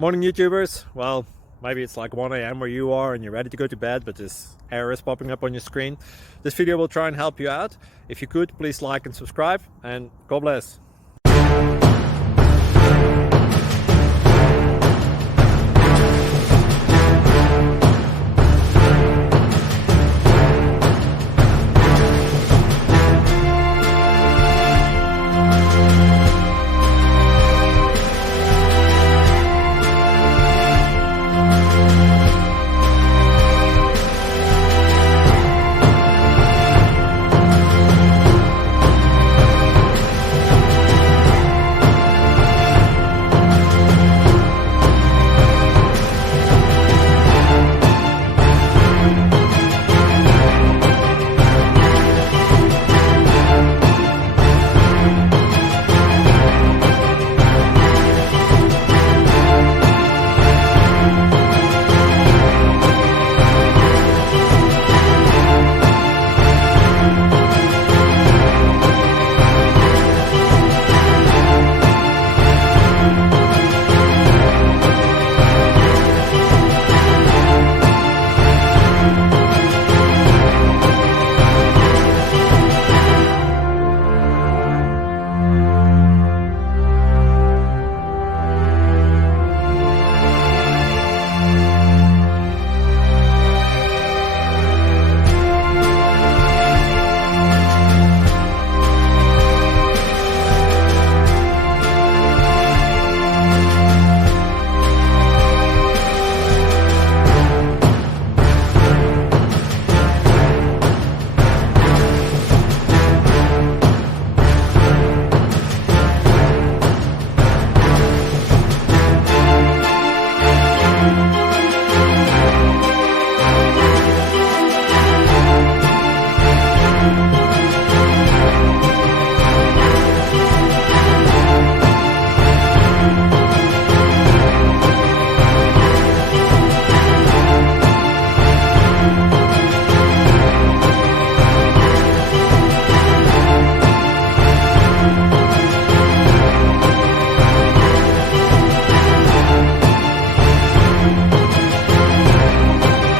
Morning YouTubers. Well, maybe it's like 1 a.m. where you are and you're ready to go to bed, but this error is popping up on your screen. This video will try and help you out. If you could, please like and subscribe, and God bless.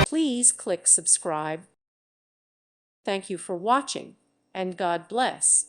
Please click subscribe. Thank you for watching, and God bless.